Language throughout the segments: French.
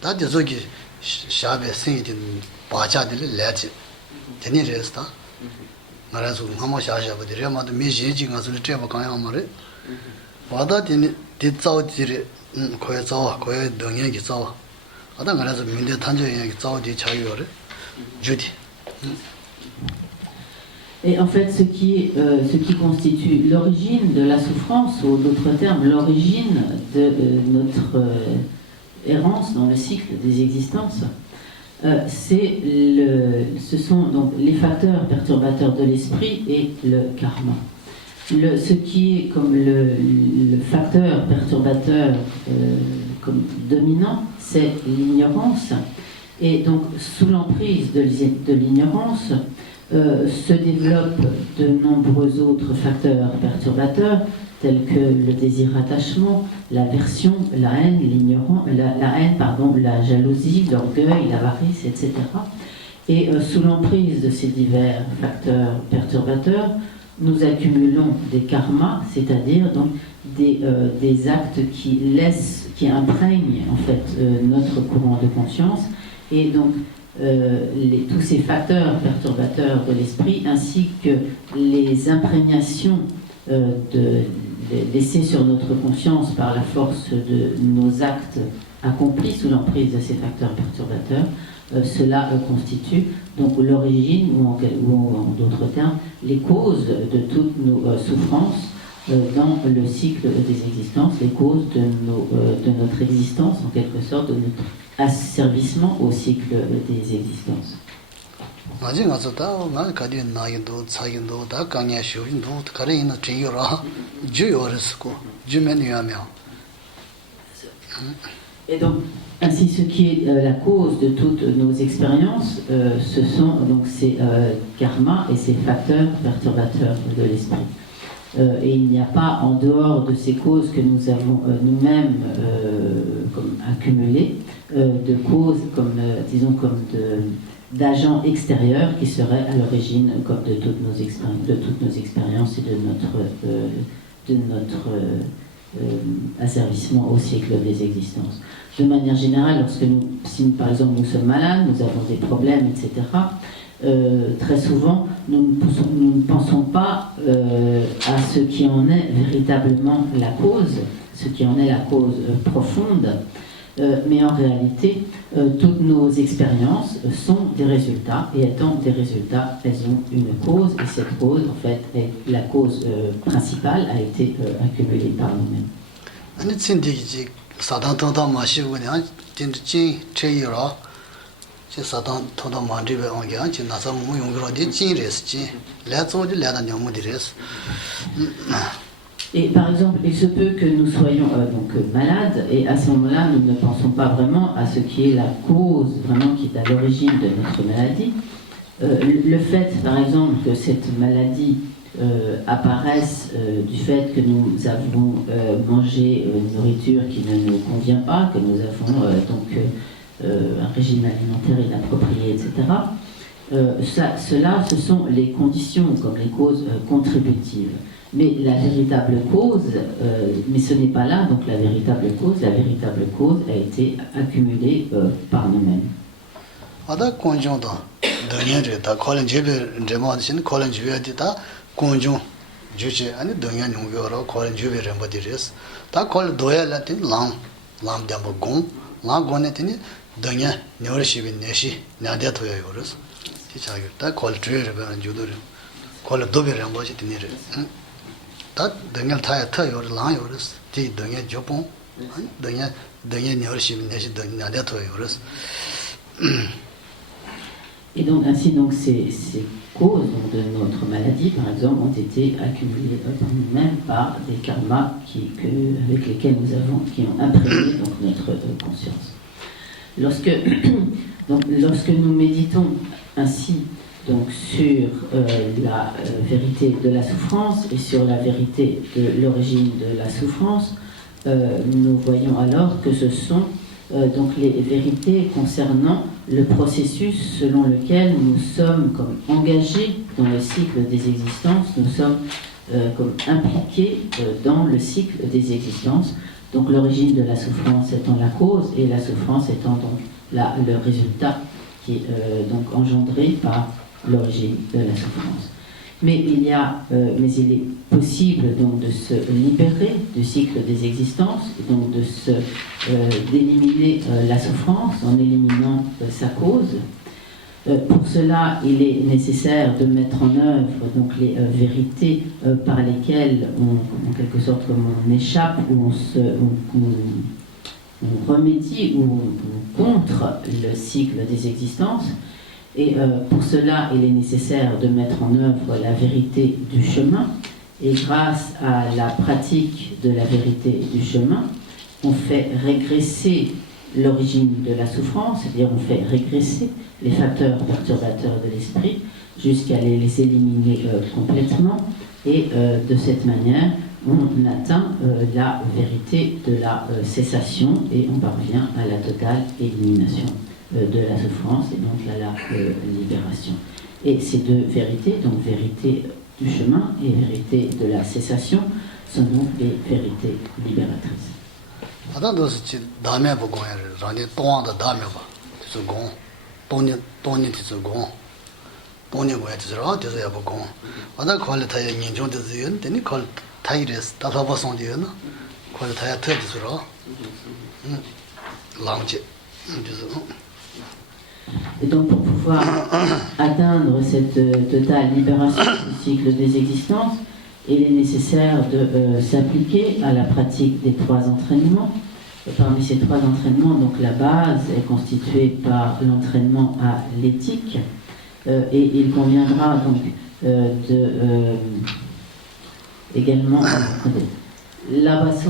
다 저기 샤베 생이든 바자들 내지 되니 레스타 말아서 한번 샤샤버들 아마도 미지지 가서 트레버 가야 말에 바다 되니 뒤자오지리 거에 자와 거에 능력이 자와 아다 말아서 민대 탄저에 자오디 차이요래 주디 Et en fait, ce qui constitue l'origine de la souffrance, ou d'autres termes, l'origine de notre errance dans le cycle des existences, ce sont donc les facteurs perturbateurs de l'esprit et le karma. Ce qui est comme le facteur perturbateur comme dominant, c'est l'ignorance. Et donc, sous l'emprise de l'ignorance, se développent de nombreux autres facteurs perturbateurs tels que le désir attachement, l'aversion, la haine, la jalousie, l'orgueil, l'avarice, etc. Et sous l'emprise de ces divers facteurs perturbateurs, nous accumulons des karmas, c'est-à-dire donc des actes qui imprègnent en fait notre courant de conscience, et donc tous ces facteurs perturbateurs de l'esprit, ainsi que les imprégnations laissées sur notre conscience par la force de nos actes accomplis sous l'emprise de ces facteurs perturbateurs, cela constitue donc l'origine, ou en d'autres termes, les causes de toutes nos souffrances dans le cycle des existences, les causes de notre existence, en quelque sorte, de notre asservissement au cycle des existences. Et donc, ainsi, ce qui est la cause de toutes nos expériences, ce sont donc ces karmas et ces facteurs perturbateurs de l'esprit. Et il n'y a pas, en dehors de ces causes que nous avons nous-mêmes accumulées, de causes d'agents extérieurs qui seraient à l'origine de toutes nos expériences et de notre asservissement au cycle des existences. De manière générale, si par exemple nous sommes malades, nous avons des problèmes, etc., très souvent, nous ne pensons pas à ce qui en est véritablement la cause, ce qui en est la cause profonde, mais en réalité, toutes nos expériences sont des résultats, et étant des résultats, elles ont une cause, et cette cause, en fait, la cause principale a été accumulée par nous-mêmes. Et par exemple, il se peut que nous soyons malades, et à ce moment-là, nous ne pensons pas vraiment à ce qui est la cause, vraiment qui est à l'origine de notre maladie. Le fait, par exemple, que cette maladie apparaisse du fait que nous avons mangé une nourriture qui ne nous convient pas, que nous avons un régime alimentaire inapproprié, etc. Cela, ce sont les conditions comme les causes contributives. Mais la véritable cause, mais ce n'est pas là, donc la véritable cause a été accumulée par nous-mêmes. Et donc ainsi ces causes de notre maladie, par exemple, ont été accumulées par nous-mêmes par des karmas avec lesquels qui ont imprégné donc notre conscience. Lorsque nous méditons ainsi donc sur la vérité de la souffrance et sur la vérité de l'origine de la souffrance, nous voyons alors que ce sont donc les vérités concernant le processus selon lequel nous sommes comme engagés dans le cycle des existences, nous sommes comme impliqués dans le cycle des existences. Donc l'origine de la souffrance étant la cause et la souffrance étant donc le résultat qui est donc engendré par l'origine de la souffrance. Mais il est possible donc de se libérer du cycle des existences, et donc d'éliminer la souffrance en éliminant sa cause. Pour cela, il est nécessaire de mettre en œuvre donc les vérités par lesquelles en quelque sorte, comme on échappe ou on remédie ou on contre le cycle des existences. Et pour cela, il est nécessaire de mettre en œuvre la vérité du chemin. Et grâce à la pratique de la vérité du chemin, on fait régresser l'origine de la souffrance, c'est-à-dire on fait régresser les facteurs perturbateurs de l'esprit jusqu'à les éliminer complètement. Et de cette manière, on atteint la vérité de la cessation et on parvient à la totale élimination de la souffrance et donc à la libération. Et ces deux vérités, donc vérité du chemin et vérité de la cessation, sont donc les vérités libératrices. Et donc pour pouvoir atteindre cette totale libération du cycle des existences, il est nécessaire de s'appliquer à la pratique des trois entraînements. Parmi ces trois entraînements, donc la base est constituée par l'entraînement à l'éthique, et il conviendra donc également la base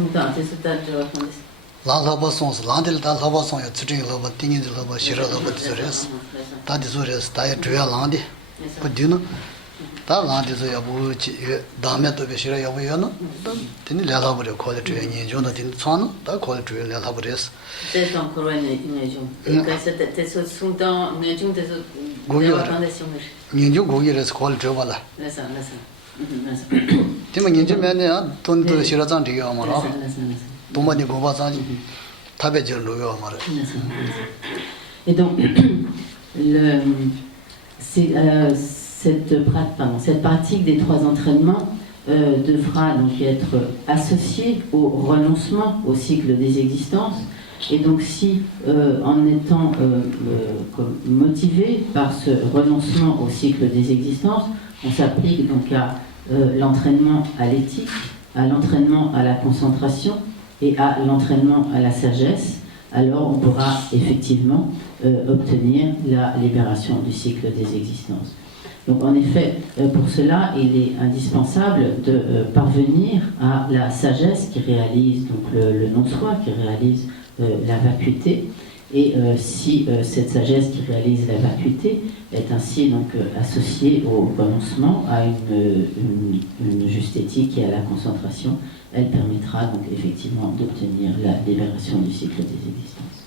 Et donc, cette pratique des trois entraînements devra donc être associée au renoncement au cycle des existences. Et donc si, en étant motivé par ce renoncement au cycle des existences, on s'applique donc à l'entraînement à l'éthique, à l'entraînement à la concentration et à l'entraînement à la sagesse, alors on pourra effectivement obtenir la libération du cycle des existences. Donc en effet, pour cela, il est indispensable de parvenir à la sagesse qui réalise donc le non-soi, qui réalise la vacuité. Et si cette sagesse qui réalise la vacuité est ainsi donc associée au renoncement, à une juste éthique et à la concentration, elle permettra donc effectivement d'obtenir la libération du cycle des existences.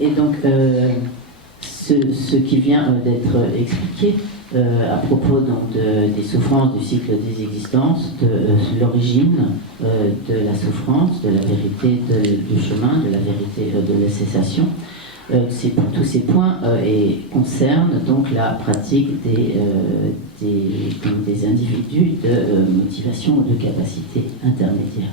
Et donc ce qui vient d'être expliqué à propos donc, des souffrances du cycle des existences, de l'origine de la souffrance, de la vérité du chemin, de la vérité de la cessation, tous ces points concernent donc la pratique des individus de motivation ou de capacité intermédiaire.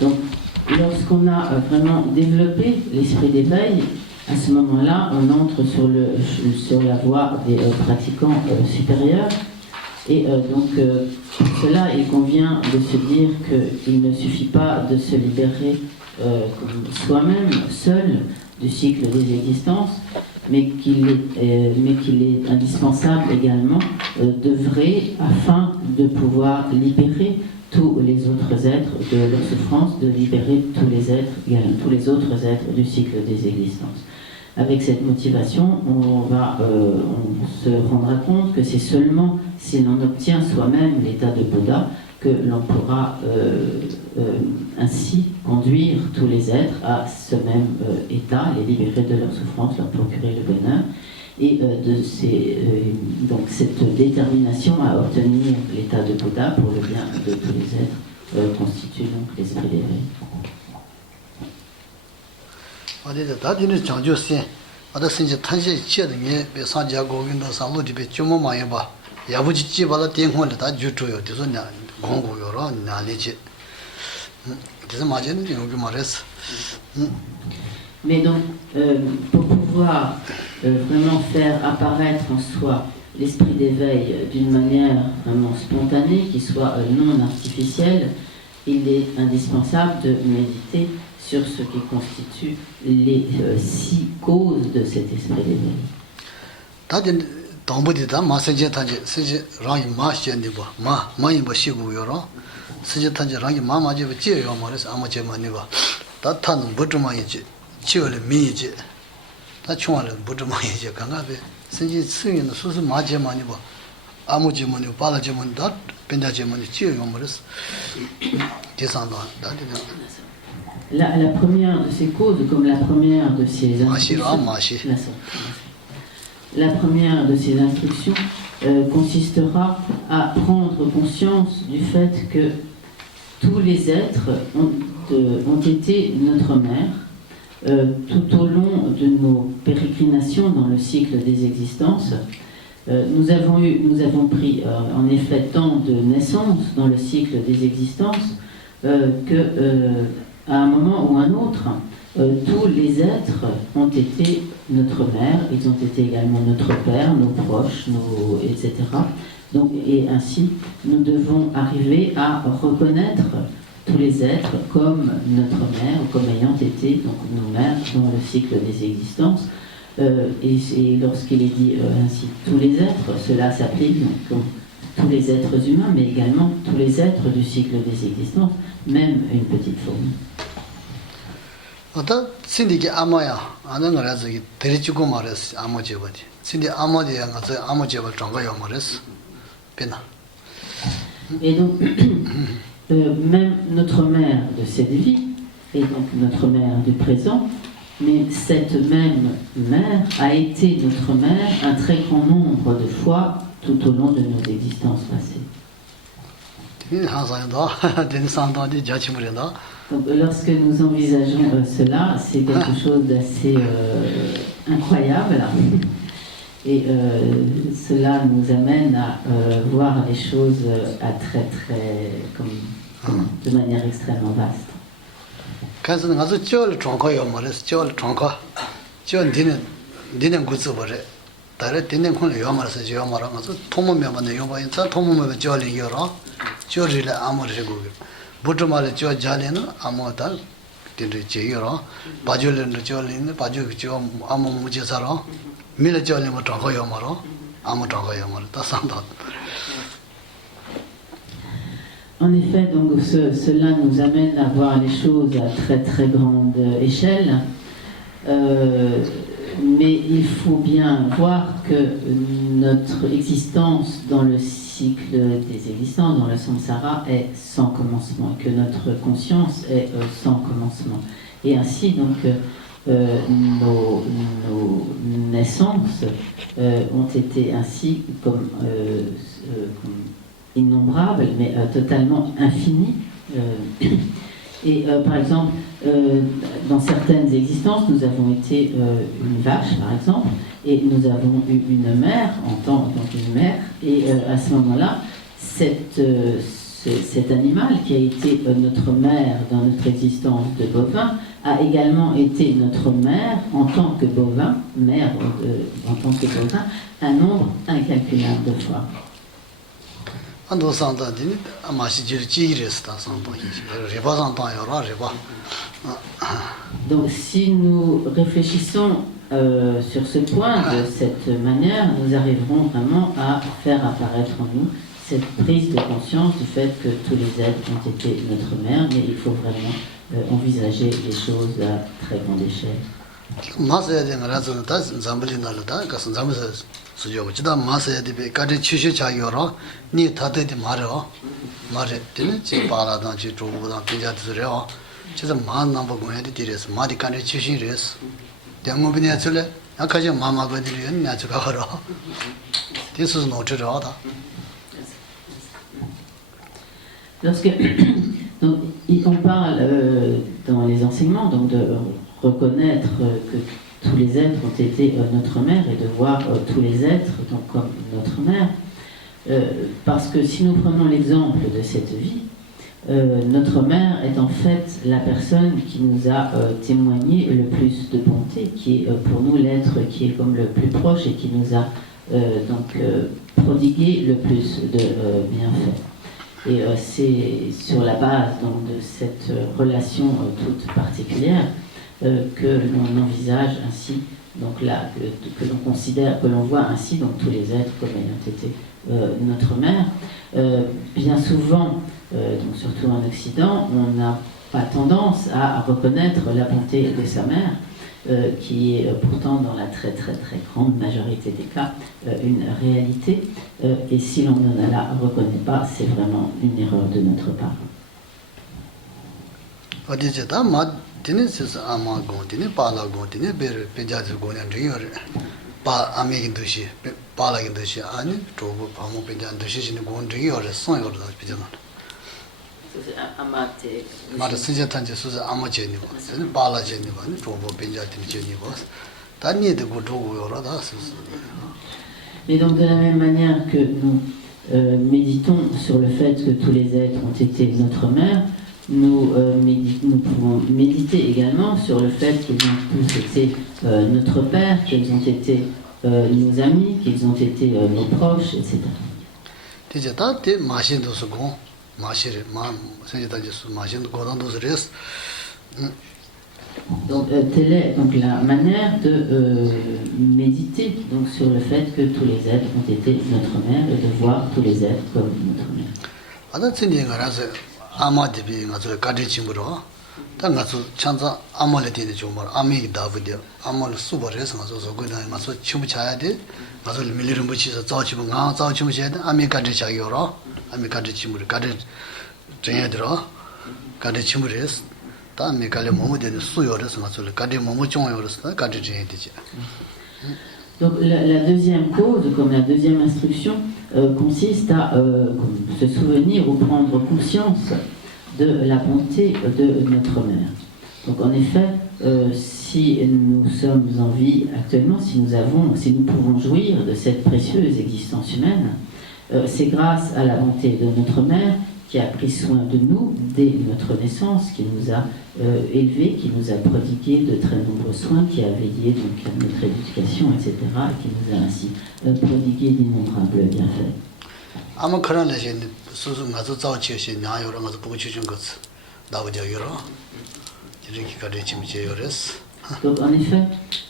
Donc, lorsqu'on a vraiment développé l'esprit d'éveil, à ce moment-là, on entre sur la voie des pratiquants supérieurs. Et donc, pour cela, il convient de se dire qu'il ne suffit pas de se libérer soi-même, seul, du cycle des existences, mais qu'il est indispensable également d'œuvrer afin de pouvoir libérer tous les autres êtres de leur souffrance, de libérer tous les autres êtres du cycle des existences. Avec cette motivation, on se rendra compte que c'est seulement si l'on obtient soi-même l'état de Bouddha que l'on pourra ainsi conduire tous les êtres à ce même état, les libérer de leur souffrance, leur procurer le bonheur. Et donc cette détermination à obtenir l'état de Bouddha pour le bien de tous les êtres constitue donc l'esprit d'éveil. Mais donc, pour pouvoir vraiment faire apparaître en soi l'esprit d'éveil d'une manière vraiment spontanée, qui soit non artificielle, il est indispensable de méditer sur ce qui constitue les 6 causes de cet esprit d'éveil. La première de ces causes, comme la première de ces instructions, la première de ces instructions consistera à prendre conscience du fait que tous les êtres ont été notre mère tout au long de nos pérégrinations dans le cycle des existences. Nous avons pris en effet tant de naissances dans le cycle des existences qu'à un moment ou un autre, tous les êtres ont été notre mère, ils ont été également notre père, nos proches, etc. Donc, et ainsi, nous devons arriver à reconnaître tous les êtres comme notre mère, comme ayant été donc, nos mères dans le cycle des existences. Et lorsqu'il est dit ainsi tous les êtres, cela s'applique donc tous les êtres humains, mais également tous les êtres du cycle des existences, même une petite fourmi. Et donc, même notre mère de cette vie, et donc notre mère du présent, mais cette même mère a été notre mère un très grand nombre de fois tout au long de nos existences passées. Donc, lorsque nous envisageons cela, c'est quelque chose d'assez incroyable. Et cela nous amène à voir les choses de manière extrêmement vaste. En effet, donc cela nous amène à voir les choses à très très grande échelle, mais il faut bien voir que notre existence dans le cycle des existences, dans le samsara, est sans commencement, que notre conscience est sans commencement. Et ainsi, donc, nos naissances ont été ainsi comme innombrables, mais totalement infinies. Et par exemple, dans certaines existences, nous avons été une vache, par exemple, et nous avons eu une mère en tant qu'une mère, et à ce moment-là, cet animal qui a été notre mère dans notre existence de bovin a également été notre mère en tant que bovin, mère en tant que bovin, un nombre incalculable de fois. Donc si nous réfléchissons sur ce point de cette manière, nous arriverons vraiment à faire apparaître en nous cette prise de conscience du fait que tous les êtres ont été notre mère, mais il faut vraiment envisager les choses à très grande échelle. Lorsque donc, on parle dans les enseignements donc de reconnaître que tous les êtres ont été notre mère et de voir tous les êtres donc, comme notre mère, parce que si nous prenons l'exemple de cette vie, notre mère est en fait la personne qui nous a témoigné le plus de bonté, qui est pour nous l'être qui est comme le plus proche et qui nous a prodigué le plus de bienfaits. Et c'est sur la base donc, de cette relation toute particulière que l'on envisage ainsi, donc là, que l'on considère, que l'on voit ainsi donc, tous les êtres comme ayant été notre mère. Bien souvent, donc surtout en Occident, on n'a pas tendance à reconnaître la bonté de sa mère, qui est pourtant dans la très très très grande majorité des cas une réalité, et si l'on ne la reconnaît pas, c'est vraiment une erreur de notre part. Et donc de la même manière que nous méditons sur le fait que tous les êtres ont été notre mère, nous pouvons méditer également sur le fait qu'ils ont tous été notre père, qu'ils ont été nos amis, qu'ils ont été nos proches, etc. Donc, telle est donc la manière de méditer donc, sur le fait que tous les êtres ont été notre mère et de voir tous les êtres comme notre mère. Donc la deuxième cause, comme la deuxième instruction, consiste à se souvenir ou prendre conscience de la bonté de notre mère. Donc en effet, si nous sommes en vie actuellement, si nous pouvons jouir de cette précieuse existence humaine, c'est grâce à la bonté de notre mère qui a pris soin de nous dès notre naissance, qui nous a élevés, qui nous a prodigué de très nombreux soins, qui a veillé donc, à notre éducation, etc., et qui nous a ainsi prodigué d'innombrables bienfaits. Donc en effet,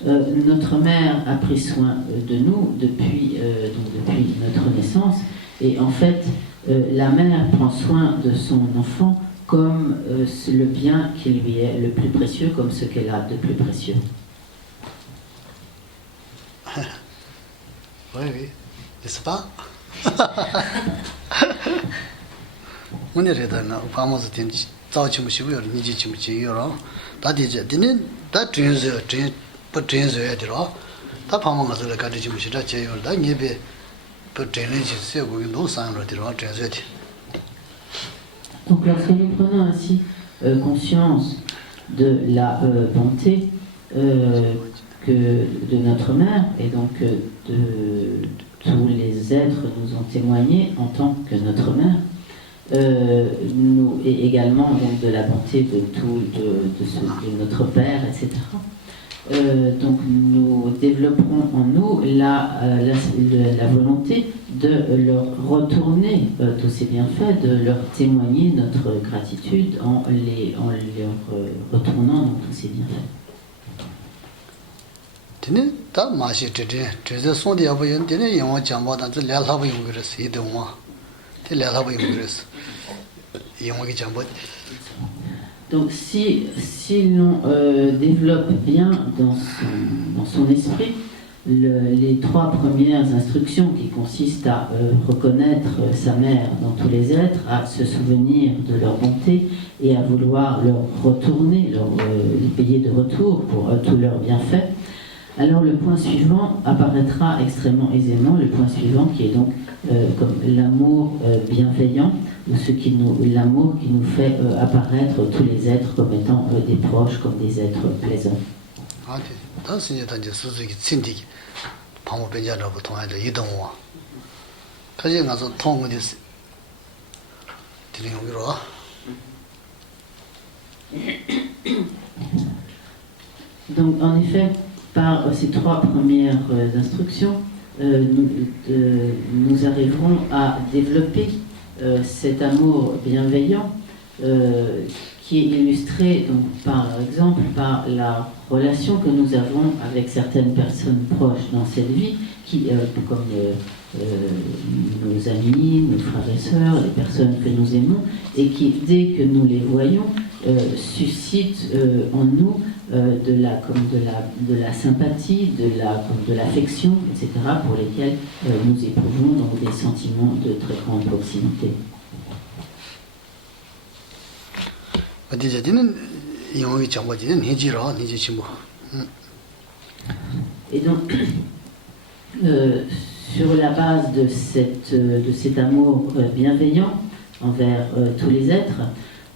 notre mère a pris soin de nous depuis notre naissance, et en fait, la mère prend soin de son enfant comme le bien qui lui est le plus précieux, comme ce qu'elle a de plus précieux. Oui, oui, n'est-ce pas? On est là, on Donc lorsque nous prenons ainsi conscience de la bonté de notre mère, et donc de tous les êtres nous ont témoigné en tant que notre mère, et également donc, de la bonté de notre père, etc. Donc nous développerons en nous la volonté de leur retourner tous ces bienfaits, de leur témoigner notre gratitude en leur retournant donc, tous ces bienfaits. Donc si l'on développe bien dans son esprit les trois premières instructions qui consistent à reconnaître sa mère dans tous les êtres, à se souvenir de leur bonté et à vouloir leur retourner, les payer de retour pour tous leurs bienfaits, alors le point suivant apparaîtra extrêmement aisément, le point suivant qui est donc comme l'amour bienveillant, ou l'amour qui nous fait apparaître tous les êtres comme étant des proches, comme des êtres plaisants. Donc en effet, par ces trois premières instructions, nous arriverons à développer cet amour bienveillant qui est illustré donc, par exemple par la relation que nous avons avec certaines personnes proches dans cette vie, qui, comme nos amis, nos frères et sœurs, les personnes que nous aimons, et qui, dès que nous les voyons, suscitent en nous de la sympathie, de l'affection, etc., pour lesquels nous éprouvons donc des sentiments de très grande proximité. Et donc, sur la base de cet amour bienveillant envers tous les êtres,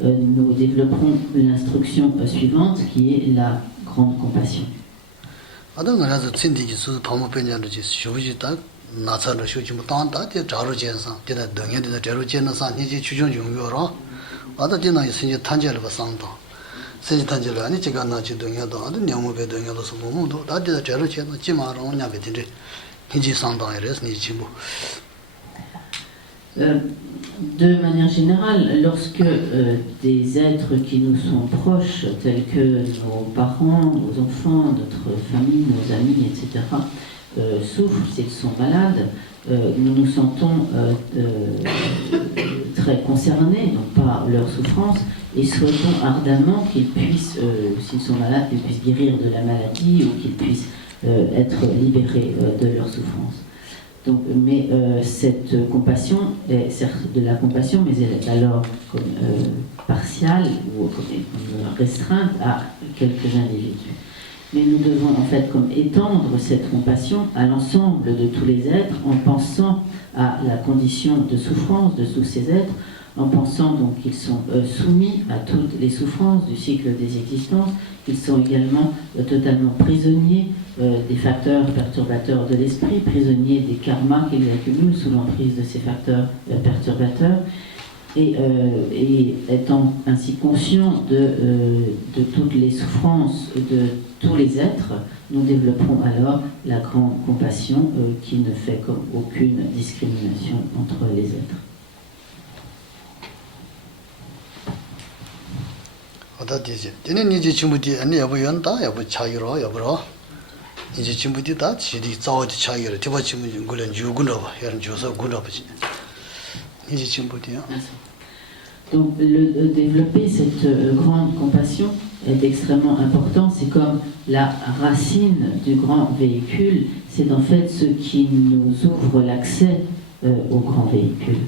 nous développerons l'instruction suivante qui est la grande compassion. De manière générale, lorsque des êtres qui nous sont proches, tels que nos parents, nos enfants, notre famille, nos amis, etc., souffrent, s'ils sont malades, nous nous sentons très concernés donc, par leur souffrance et souhaitons ardemment qu'ils puissent, s'ils sont malades, qu'ils puissent guérir de la maladie ou qu'ils puissent être libérés de leur souffrance. Donc, mais cette compassion est certes de la compassion, mais elle est alors comme partiale ou comme restreinte à quelques individus. Mais nous devons en fait comme étendre cette compassion à l'ensemble de tous les êtres en pensant à la condition de souffrance de tous ces êtres, en pensant donc qu'ils sont soumis à toutes les souffrances du cycle des existences, qu'ils sont également totalement prisonniers des facteurs perturbateurs de l'esprit, prisonniers des karmas qu'ils accumulent sous l'emprise de ces facteurs perturbateurs, et étant ainsi conscients de toutes les souffrances de tous les êtres, nous développerons alors la grande compassion qui ne fait comme aucune discrimination entre les êtres. Donc développer cette grande compassion est extrêmement important. C'est comme la racine du grand véhicule. C'est en fait ce qui nous ouvre l'accès au grand véhicule.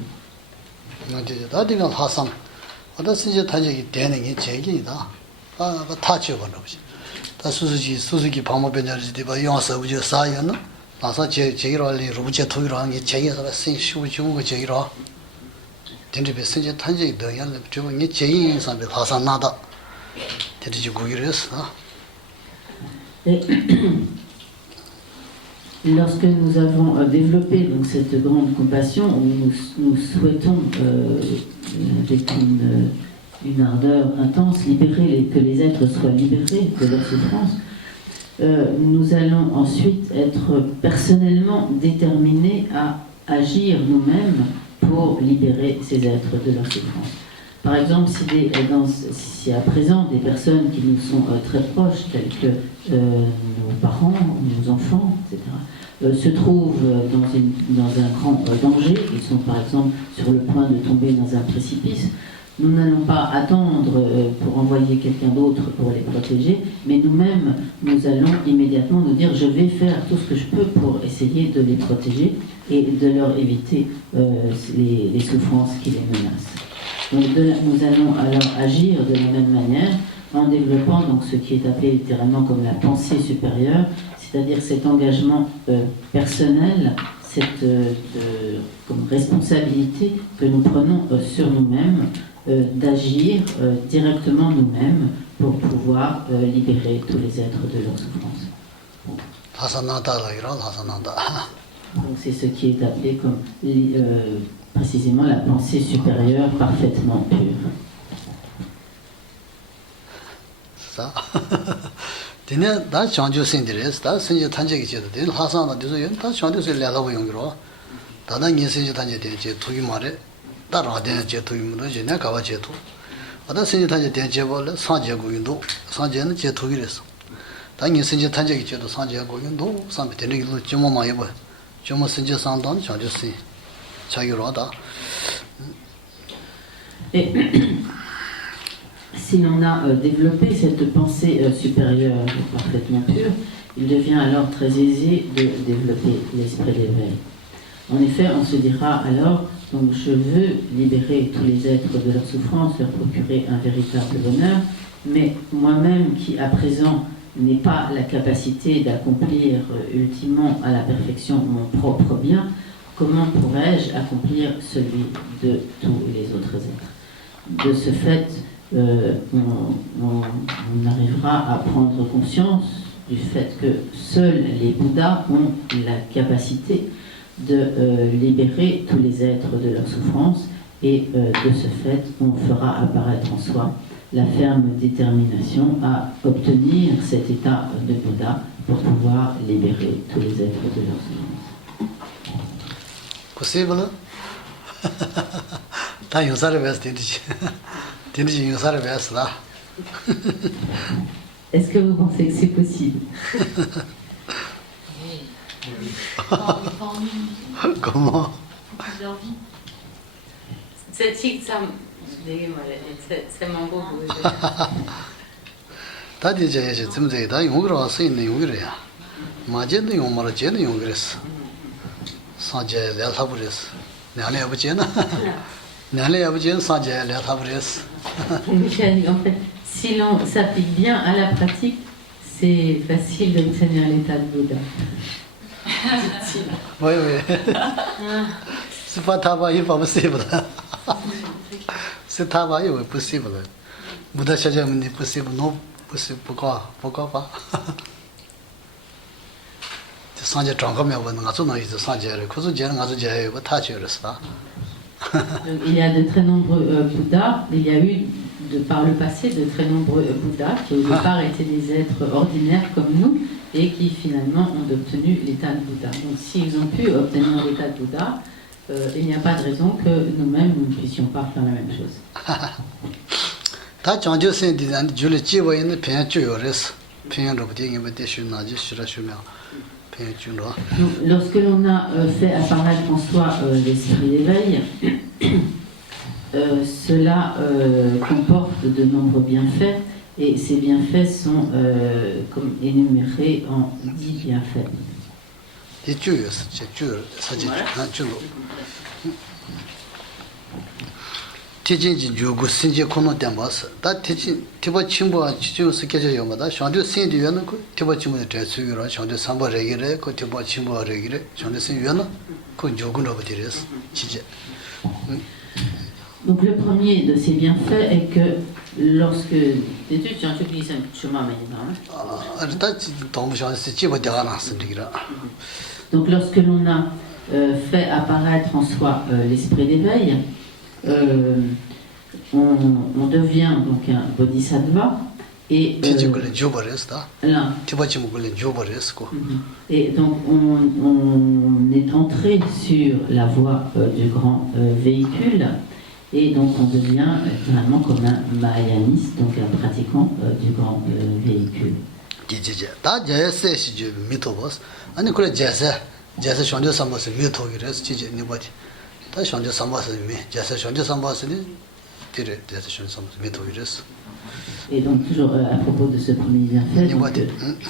Et lorsque nous avons développé donc, cette grande compassion, nous souhaitons avec une ardeur intense que les êtres soient libérés de leur souffrance, nous allons ensuite être personnellement déterminés à agir nous-mêmes pour libérer ces êtres de leur souffrance. Par exemple, si à présent des personnes qui nous sont très proches, telles que nos parents, nos enfants, etc., se trouvent dans un grand danger, ils sont par exemple sur le point de tomber dans un précipice, nous n'allons pas attendre pour envoyer quelqu'un d'autre pour les protéger, mais nous-mêmes, nous allons immédiatement nous dire je vais faire tout ce que je peux pour essayer de les protéger et de leur éviter les souffrances qui les menacent. Donc nous allons alors agir de la même manière en développant donc ce qui est appelé littéralement comme la pensée supérieure, c'est-à-dire cet engagement personnel, cette comme responsabilité que nous prenons sur nous-mêmes, d'agir directement nous-mêmes pour pouvoir libérer tous les êtres de leur souffrance. Donc c'est ce qui est appelé comme précisément la pensée supérieure parfaitement pure. Ça. Dine da chanjo sindires da sinje tanje gi chedo den hasan da dizo yen da chanjo se la lawo yong ro da da ngi sinje tanje de je tu mare da ra de je tu mu je na ka wa je tu ada sinje tanje de je bol sa je gu yin do sa je ne je tu gi res da ngi sinje tanje gi chedo sa je gu yin do sa be de ni lu ji mo ma ye bo ji mo sinje sang dan chanjo sin cha yu ro da. Si l'on a développé cette pensée supérieure parfaitement pure, il devient alors très aisé de développer l'esprit d'éveil. En effet, on se dira alors, donc je veux libérer tous les êtres de leur souffrance, leur procurer un véritable bonheur, mais moi-même qui à présent n'ai pas la capacité d'accomplir ultimement à la perfection mon propre bien, comment pourrais-je accomplir celui de tous les autres êtres? De ce fait, on arrivera à prendre conscience du fait que seuls les Bouddhas ont la capacité de libérer tous les êtres de leur souffrance et de ce fait, on fera apparaître en soi la ferme détermination à obtenir cet état de Bouddha pour pouvoir libérer tous les êtres de leur souffrance. Possible? Est-ce que vous pensez que c'est possible? Comment? C'est mon beau. Michel, en fait, si l'on s'applique bien à la pratique, c'est facile d'obtenir l'état de Bouddha. Oui, oui. C'est pas travailler pas possible. C'est travailler oui, possible. Bouddha Shaja n'est possible, non possible. Pourquoi? Pourquoi pas? Sanje Changka me wan ngazu na yizu sanje re kuzu je ngazu je yo ta che re sa. Il y a de très nombreux Bouddhas, il y a eu par le passé de très nombreux Bouddhas qui au départ étaient des êtres ordinaires comme nous et qui finalement ont obtenu l'état de Bouddha. Donc s'ils ont pu obtenir l'état de Bouddha, il n'y a pas de raison que nous-mêmes nous ne puissions pas faire la même chose. Ta changjo sen di zan jule chi wa yin pen chu yo res. Pen ro de ngi de shu na ji shira shu me. Lorsque l'on a fait apparaître en soi l'esprit d'éveil, cela comporte de nombreux bienfaits et ces bienfaits sont comme énumérés en 10 bienfaits. Tijinji jogu sinje kono dembas da tiba chimbo chichu skeje yomada shande sindi yana ko tiba chimbo de suyura shande samba regire ko tiba chimbo regire shande sin yana ko jogu no batires chije. Donc le premier de ces bienfaits est que lorsque donc lorsque l'on a fait apparaître en soi l'esprit d'éveil, on devient donc un bodhisattva et et donc on est entré sur la voie du grand véhicule et donc on devient finalement comme un mahayaniste, donc un pratiquant du grand véhicule. 디지제 다 제세 시주 미토버스 아니 그래 제세 션제 삼버스 미토기레스 지제 니버디 다 션제 삼버스 미 제세 션제 삼버스니 디레 제세 션제 삼버스 미토기레스. Et donc toujours à propos de ce premier bienfait,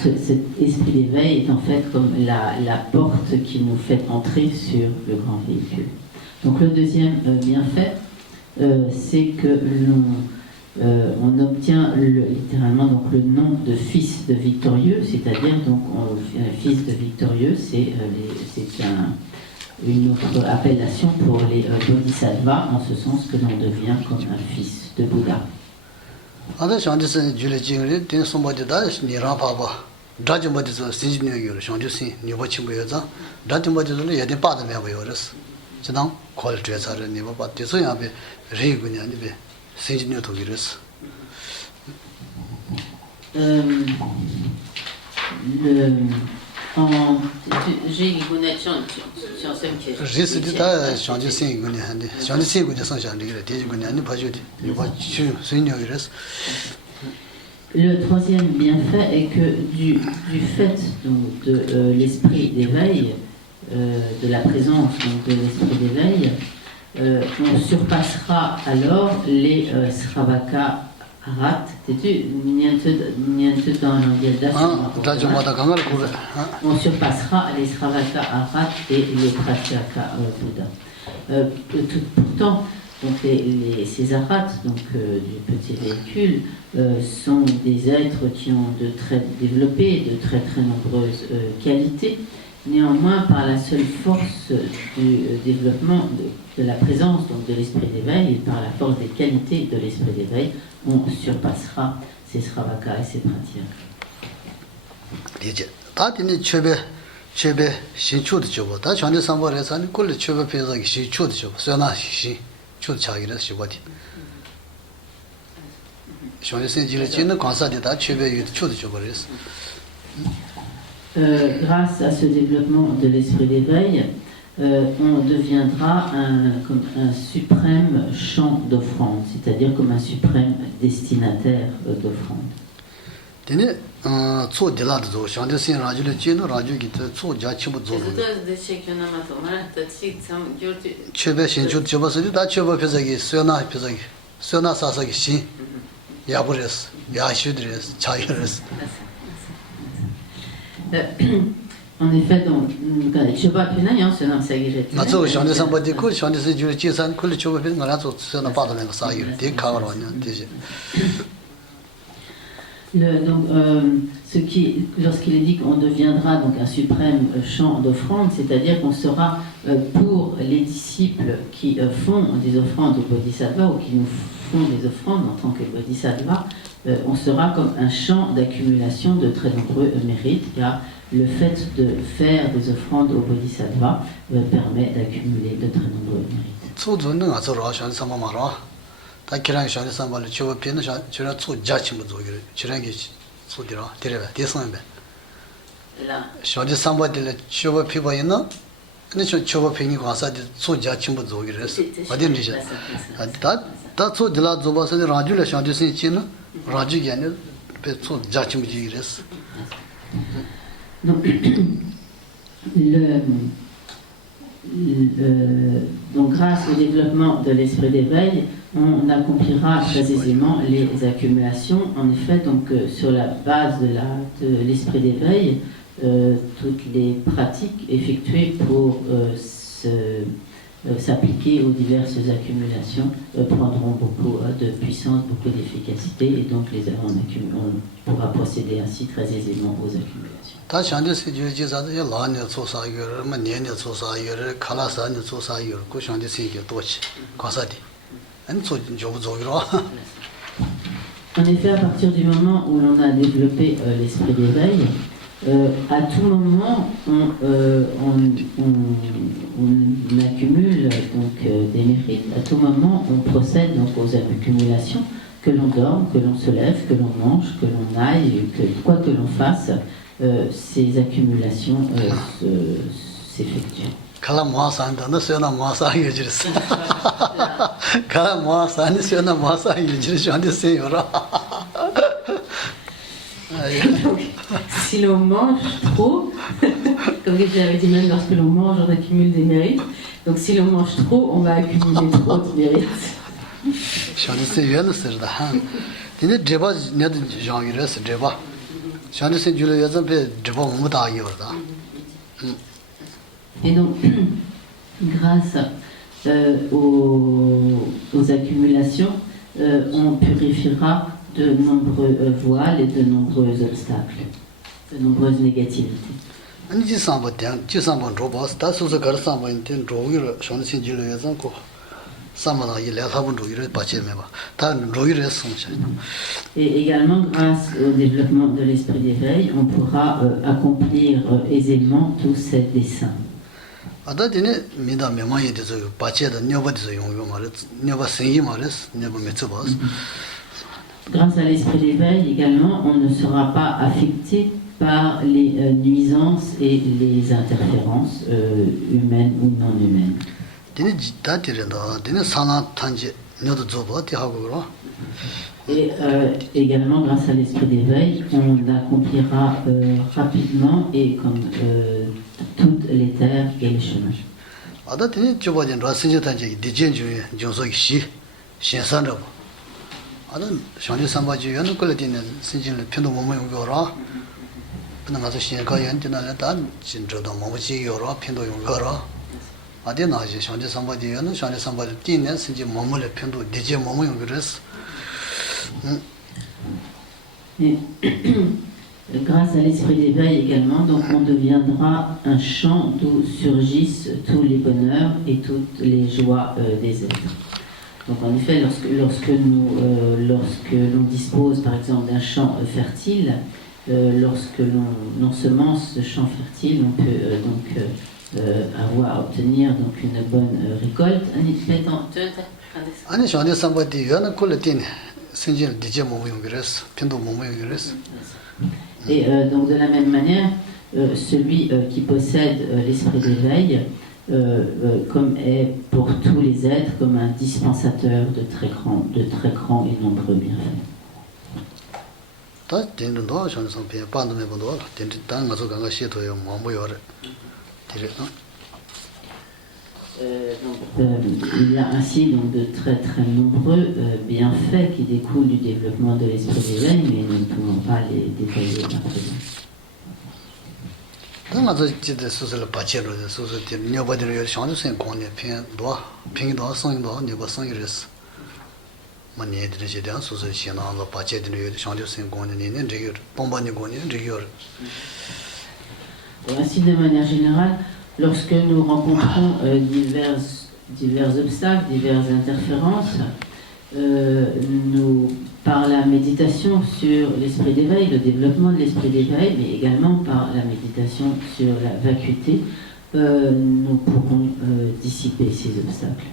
cet esprit d'éveil est en fait comme la porte qui nous fait entrer sur le grand véhicule. Donc le deuxième bienfait, c'est que on obtient littéralement donc le nom de fils de victorieux, c'est-à-dire donc fils de victorieux, c'est une autre appellation pour les bodhisattvas, en ce sens que l'on devient comme un fils de Bouddha. 아다 션제스 줄에 징을 된 소모디다 니라 봐봐 다지모디서 시진이요 션제스 니버침부여자 다지모디는 예대 빠드면 보여졌어 지난 퀄리티에서는 니버 빠티서 야베 레이군이 아니베 시진이요 도기랬어 j'ai une 리스디다 션제스 이군이 한데 션제스 이군이 선샤리게 대지군이 아니 봐줘디 이거 수인이요랬어. Le troisième bienfait est que du fait donc, de l'esprit d'éveil, de la présence donc, de l'esprit d'éveil, on surpassera alors les Sravaka Arat. Sais-tu, on surpassera les Sravaka Arat et les Pratyaka Bouddha. Pourtant, donc ces arats donc, du petit véhicule sont des êtres qui ont de très développées, de très très nombreuses qualités. Néanmoins, par la seule force du développement de la présence donc, de l'esprit d'éveil et par la force des qualités de l'esprit d'éveil, on surpassera ces Sravaka et ces Pratyaka. Grâce à ce développement de l'esprit d'éveil, on deviendra comme un suprême champ d'offrande, c'est-à-dire comme un suprême destinataire d'offrande. En effet, donc, Choba Pinayan, c'est un sagiré. Lorsqu'il est dit qu'on deviendra donc un suprême champ d'offrande, c'est-à-dire qu'on sera pour les disciples qui font des offrandes aux bodhisattvas ou qui nous font des offrandes en tant que bodhisattvas, on sera comme un champ d'accumulation de très nombreux mérites, car le fait de faire des offrandes aux bodhisattvas permet d'accumuler de très nombreux mérites. Donc, grâce au développement de l'esprit d'éveil, on accomplira très aisément les accumulations. En effet, donc, sur la base de l'esprit d'éveil, toutes les pratiques effectuées pour s'appliquer aux diverses accumulations prendront beaucoup de puissance, beaucoup d'efficacité, et donc on pourra procéder ainsi très aisément aux accumulations. En effet, à partir du moment où l'on a développé l'esprit d'éveil, à tout moment, on accumule donc, des mérites. À tout moment, on procède donc, aux accumulations, que l'on dorme, que l'on se lève, que l'on mange, que l'on aille, quoi que l'on fasse, ces accumulations s'effectuent. si l'on mange trop, comme j'avais dit, même lorsque l'on mange, on accumule des mérites. Donc si l'on mange trop, on va accumuler trop de mérites. Et donc, grâce aux accumulations, on purifiera de nombreux voiles et de nombreux obstacles, de nombreuses négativités. Et également, grâce au développement de l'esprit d'éveil, on pourra accomplir aisément tous ces desseins. Grâce à l'esprit d'éveil également, on ne sera pas affecté par les nuisances et les interférences humaines ou non humaines. Et également, grâce à l'esprit d'éveil, on accomplira rapidement et comme toutes les terres et les chemins. Et grâce à l'esprit d'éveil également, donc on deviendra un champ d'où surgissent tous les bonheurs et toutes les joies des êtres. Donc en effet, lorsque l'on dispose par exemple d'un champ fertile, lorsque l'on semence ce champ fertile, on peut obtenir donc une bonne récolte. Et donc de la même manière, celui qui possède l'esprit d'éveil, comme est pour tous les êtres comme un dispensateur de très grands et nombreux bienfaits. Il y a ainsi donc de très très nombreux bienfaits qui découlent du développement de l'esprit d'éveil, mais nous ne pouvons pas les détailler à présent. Ainsi, de manière générale, lorsque nous rencontrons divers obstacles, diverses interférences, nous, par la méditation sur l'esprit d'éveil, le développement de l'esprit d'éveil, mais également par la méditation sur la vacuité, nous pourrons dissiper ces obstacles.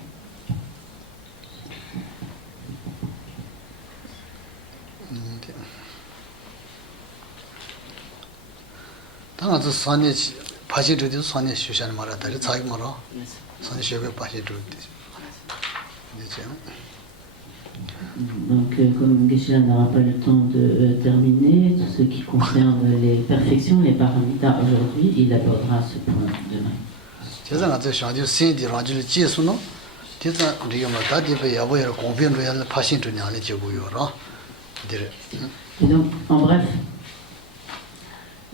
Donc, comme Geshe-la n'aura pas le temps de terminer, tout ce qui concerne les perfections, les paramitas aujourd'hui, il abordera ce point demain. Et donc, en bref,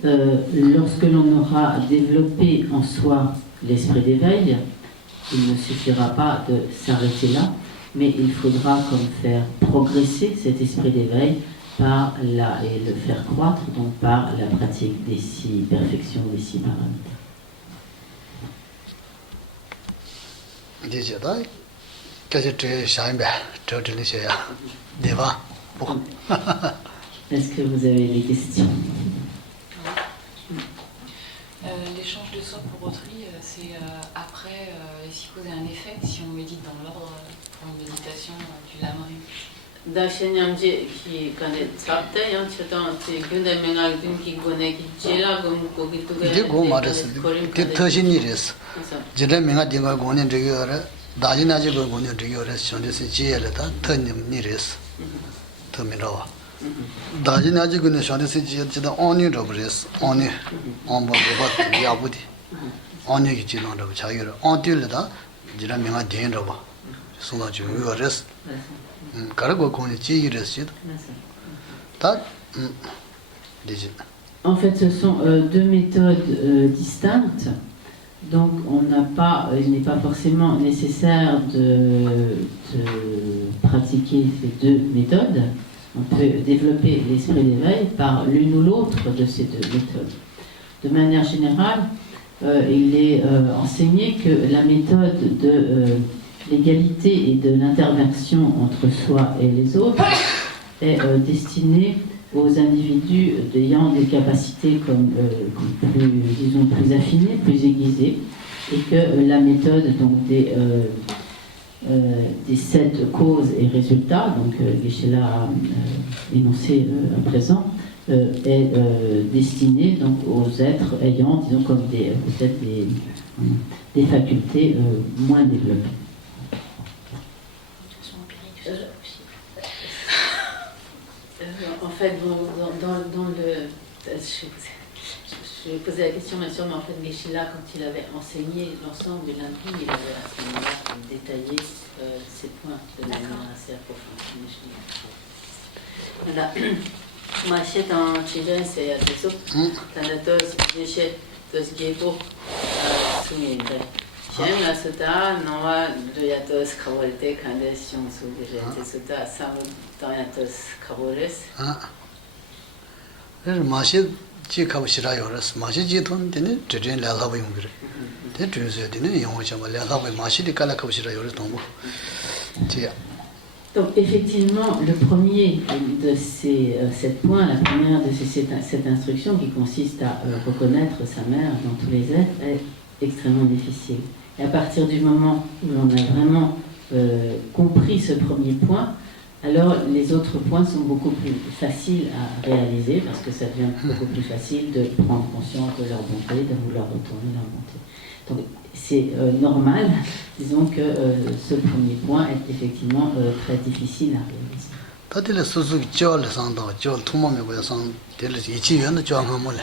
lorsque l'on aura développé en soi l'esprit d'éveil, il ne suffira pas de s'arrêter là, mais il faudra comme faire progresser cet esprit d'éveil et le faire croître donc par la pratique des 6 perfections, des 6 paramitas. Est-ce que vous avez des questions? L'échange de soi pour autrui, c'est après les psychoses et un effet, si on médite dans l'ordre pour une méditation du lama. Dashanyamje qui connaît Tsapte, Yanchetan, Gundamenga, qui connaît qui Jela, comme Kokituga, qui Tajiniris. Jedamenga Dinga Gonin Rigore, Dajinaji Gonin Rigore, Shondis Jelata, Tanim Niris, Tamirawa. 다진 아직은 샤데스 지다 언니 로브레스 언니 언바 로바 야부디 언니기 지나로 자기를 언딜다 지라 명아 된로바 송아 주요레스 가르고 코니 지기레스 다 디지 En fait, ce sont deux méthodes distinctes. Donc, il n'est pas forcément nécessaire de pratiquer ces deux méthodes. On peut développer l'esprit d'éveil par l'une ou l'autre de ces deux méthodes. De manière générale, il est enseigné que la méthode de l'égalité et de l'intervention entre soi et les autres est destinée aux individus ayant des capacités plus affinées, plus aiguisées, et que la méthode donc, des 7 causes et résultats, donc Geshe a énoncé à présent, est destinée donc, aux êtres ayant, disons, comme peut-être des facultés moins développées. En fait, dans le... Je vais poser la question, bien sûr, mais en fait, Geshe, quand il avait enseigné l'ensemble du Lampi, il avait à ce moment-là détaillé ces points de manière assez approfondie. Voilà. Maché dans Children, c'est à des autres. Dans la dose, Geshe, dose Gebo, soumis. J'aime la Sutta, non, de la dose Kawalte, quand les gens sont déjà des Sutta, ça dans la dose Kawares. 마시 지카고 싫어요레스 마시 지돈 되네 드린 라라고 용기를 대 주셔야 되네 영어 좀 라라고 마시리 깔라고 싫어요레스 동부 지 Donc effectivement, le premier de ces 7 points, la première de cette instruction qui consiste à reconnaître sa mère dans tous les êtres est extrêmement difficile. Et à partir du moment où l'on a vraiment compris ce premier point, alors les autres points sont beaucoup plus faciles à réaliser parce que ça devient beaucoup plus facile de prendre conscience de leur bonté, de vouloir retourner leur bonté. Donc c'est normal, disons que ce premier point est effectivement très difficile à réaliser. 다들 수수 절 상도 절 투모메 고야상 될 이치연의 정함을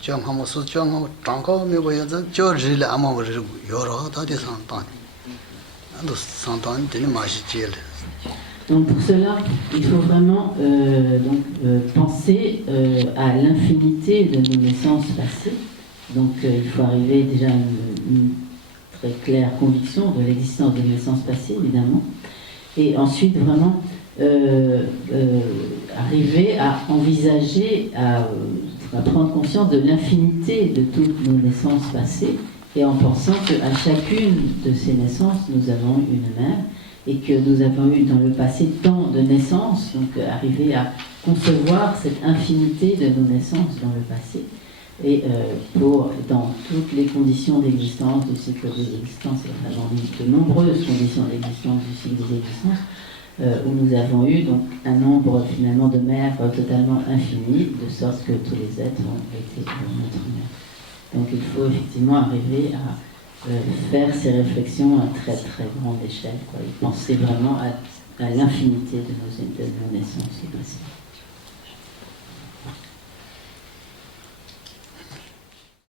정함을 수 정함 장고메 고야서 절을 아마를 여러 다들 상단 안도 상단 되는 맛이 제일 Donc pour cela, il faut vraiment penser à l'infinité de nos naissances passées. Donc il faut arriver déjà à une très claire conviction de l'existence des naissances passées, évidemment. Et ensuite vraiment arriver à envisager, à prendre conscience de l'infinité de toutes nos naissances passées, et en pensant qu'à chacune de ces naissances, nous avons une mère, et que nous avons eu dans le passé tant de naissances, donc arriver à concevoir cette infinité de nos naissances dans le passé, et dans toutes les conditions d'existence, du cycle des existences, et dans de nombreuses conditions d'existence du cycle des existences, où nous avons eu donc un nombre finalement de mères totalement infini, de sorte que tous les êtres ont été notre mère. Donc il faut effectivement arriver à faire ces réflexions à très très grande échelle, quoi, et penser vraiment à l'infinité de nos naissances et passées.